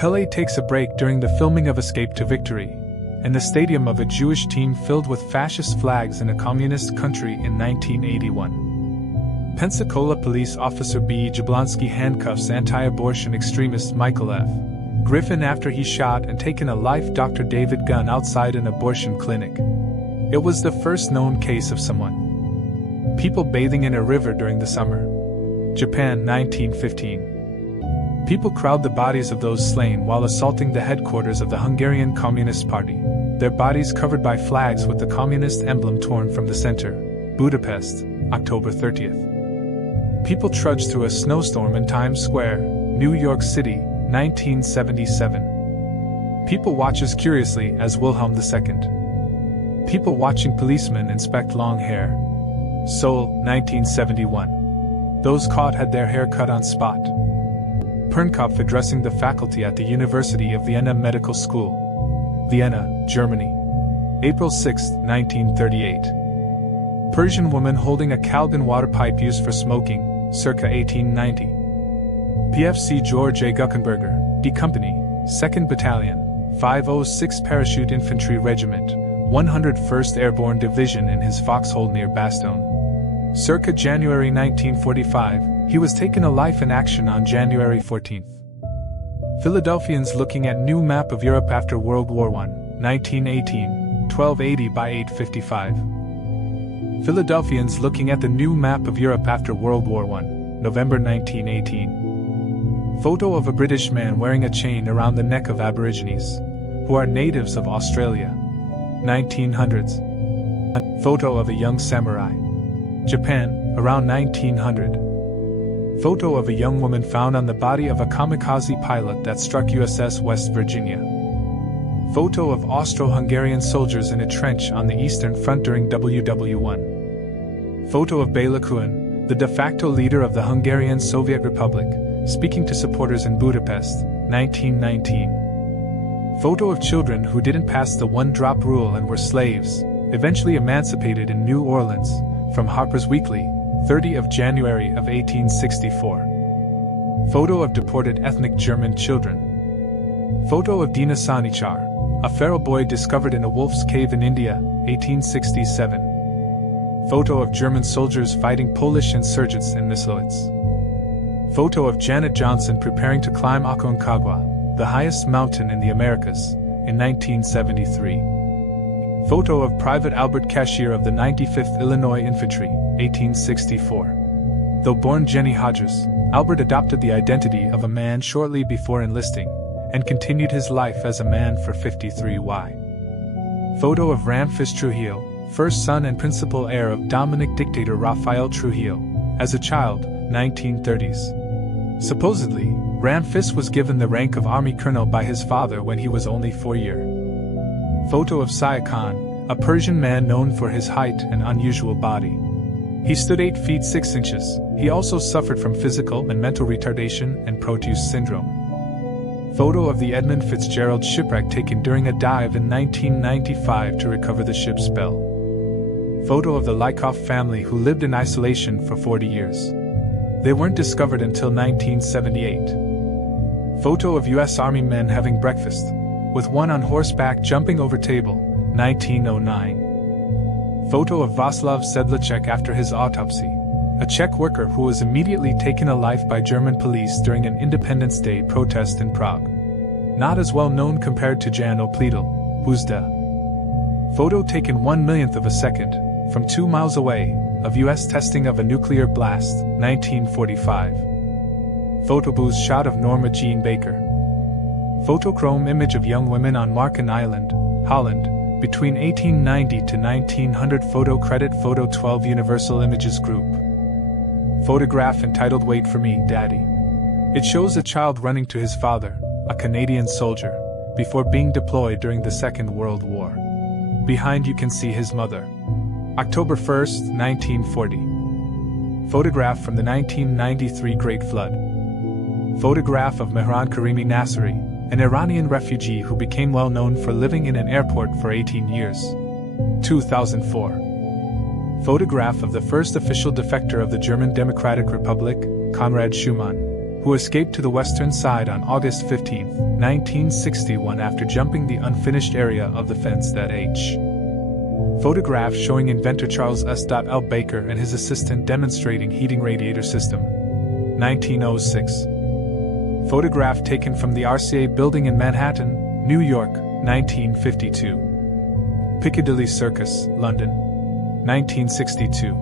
Pele takes a break during the filming of Escape to Victory, in the stadium of a Jewish team filled with fascist flags in a communist country in 1981. Pensacola police officer B. Jablonski handcuffs anti-abortion extremist Michael F. Griffin after he shot and taken a life Dr. David gun outside an abortion clinic. It was the first known case of someone. People bathing in a river during the summer. Japan, 1915. People crowd the bodies of those slain while assaulting the headquarters of the Hungarian Communist Party, their bodies covered by flags with the communist emblem torn from the center. Budapest, October 30th. People trudge through a snowstorm in Times Square, New York City, 1977. People watches curiously as Wilhelm II. People watching policemen inspect long hair. Seoul, 1971. Those caught had their hair cut on spot. Pernkopf addressing the faculty at the University of Vienna Medical School. Vienna, Germany. April 6, 1938. Persian woman holding a Calgon water pipe used for smoking, circa 1890. PFC George A. Guckenberger, D Company, 2nd Battalion, 506 Parachute Infantry Regiment, 101st Airborne Division in his foxhole near Bastogne. Circa January 1945, he was taken alive in action on January 14th. Philadelphians looking at new map of Europe after World War I, 1918, 1280 by 855. Philadelphians looking at the new map of Europe after World War I, November 1918. Photo of a British man wearing a chain around the neck of Aborigines, who are natives of Australia, 1900s. Photo of a young samurai. Japan, around 1900. Photo of a young woman found on the body of a kamikaze pilot that struck USS West Virginia. Photo of Austro-Hungarian soldiers in a trench on the Eastern Front during WW1. Photo of Béla Kun, the de facto leader of the Hungarian Soviet Republic, speaking to supporters in Budapest, 1919. Photo of children who didn't pass the one-drop rule and were slaves, eventually emancipated in New Orleans, from Harper's Weekly, 30 of January of 1864. Photo of deported ethnic German children. Photo of Dina Sanichar, a feral boy discovered in a wolf's cave in India, 1867. Photo of German soldiers fighting Polish insurgents in Myslowitz. Photo of Janet Johnson preparing to climb Aconcagua, the highest mountain in the Americas, in 1973. Photo of Private Albert Cashier of the 95th Illinois Infantry, 1864. Though born Jenny Hodges, Albert adopted the identity of a man shortly before enlisting, and continued his life as a man for 53Y. Photo of Ramfis Trujillo, first son and principal heir of Dominic dictator Rafael Trujillo, as a child, 1930s. Supposedly, Ramfis was given the rank of army colonel by his father when he was only 4 years. Photo of Saya Khan, a Persian man known for his height and unusual body. He stood 8 feet 6 inches. He also suffered from physical and mental retardation and Proteus syndrome. Photo of the Edmund Fitzgerald shipwreck taken during a dive in 1995 to recover the ship's bell. Photo of the Lykoff family who lived in isolation for 40 years. They weren't discovered until 1978. Photo of U.S. Army men having breakfast, with one on horseback jumping over table, 1909. Photo of Václav Sedlacek after his autopsy, a Czech worker who was immediately taken alive by German police during an Independence Day protest in Prague. Not as well known compared to Jan Opletal, who's dead. Photo taken 1/millionth of a second, from 2 miles away, of U.S. testing of a nuclear blast, 1945. Photobooth shot of Norma Jean Baker. Photochrome image of young women on Marken Island, Holland, between 1890 to 1900. Photo credit Photo 12 Universal Images Group. Photograph entitled Wait for Me, Daddy. It shows a child running to his father, a Canadian soldier, before being deployed during the Second World War. Behind you can see his mother. October 1st, 1940. Photograph from the 1993 Great Flood. Photograph of Mehran Karimi Nasseri, an Iranian refugee who became well known for living in an airport for 18 years. 2004. Photograph of the first official defector of the German Democratic Republic, Konrad Schumann. who escaped to the western side on August 15, 1961 after jumping the unfinished area of the fence that H. Photograph showing inventor Charles S. L. Baker and his assistant demonstrating heating radiator system. 1906. Photograph taken from the RCA building in Manhattan, New York, 1952. Piccadilly Circus, London, 1962.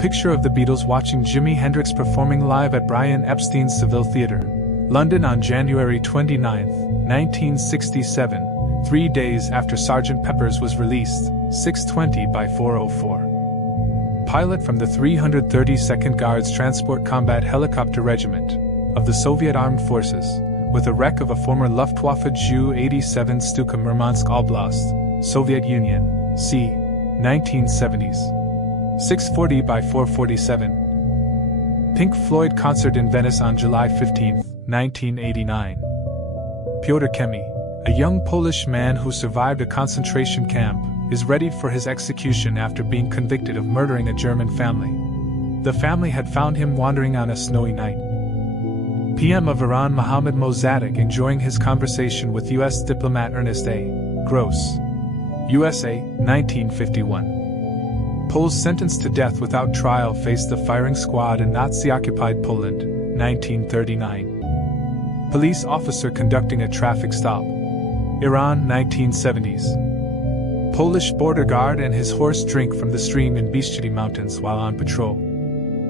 Picture of the Beatles watching Jimi Hendrix performing live at Brian Epstein's Seville Theatre, London on January 29, 1967, 3 days after Sgt. Pepper's was released, 6:20 by 4:04. Pilot from the 332nd Guards Transport Combat Helicopter Regiment of the Soviet Armed Forces, with a wreck of a former Luftwaffe Ju-87 Stuka Murmansk Oblast, Soviet Union, c. 1970s. 6:40 by 4:47. Pink Floyd concert in Venice on July 15, 1989. Piotr Kemi, a young Polish man who survived a concentration camp, is ready for his execution after being convicted of murdering a German family. The family had found him wandering on a snowy night. PM of Iran Mohammad Mossadegh enjoying his conversation with U.S. diplomat Ernest A. Gross. USA, 1951. Poles sentenced to death without trial faced the firing squad in Nazi-occupied Poland, 1939. Police officer conducting a traffic stop. Iran, 1970s. Polish border guard and his horse drink from the stream in Bieszczady Mountains while on patrol.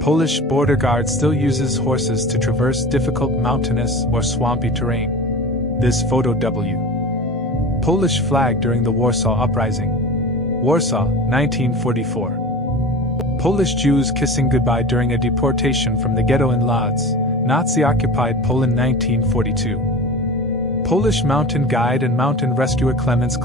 Polish border guard still uses horses to traverse difficult mountainous or swampy terrain. This photo W. Polish flag during the Warsaw Uprising. Warsaw, 1944. Polish Jews kissing goodbye during a deportation from the ghetto in Lodz, Nazi-occupied Poland, 1942. Polish mountain guide and mountain rescuer Clemens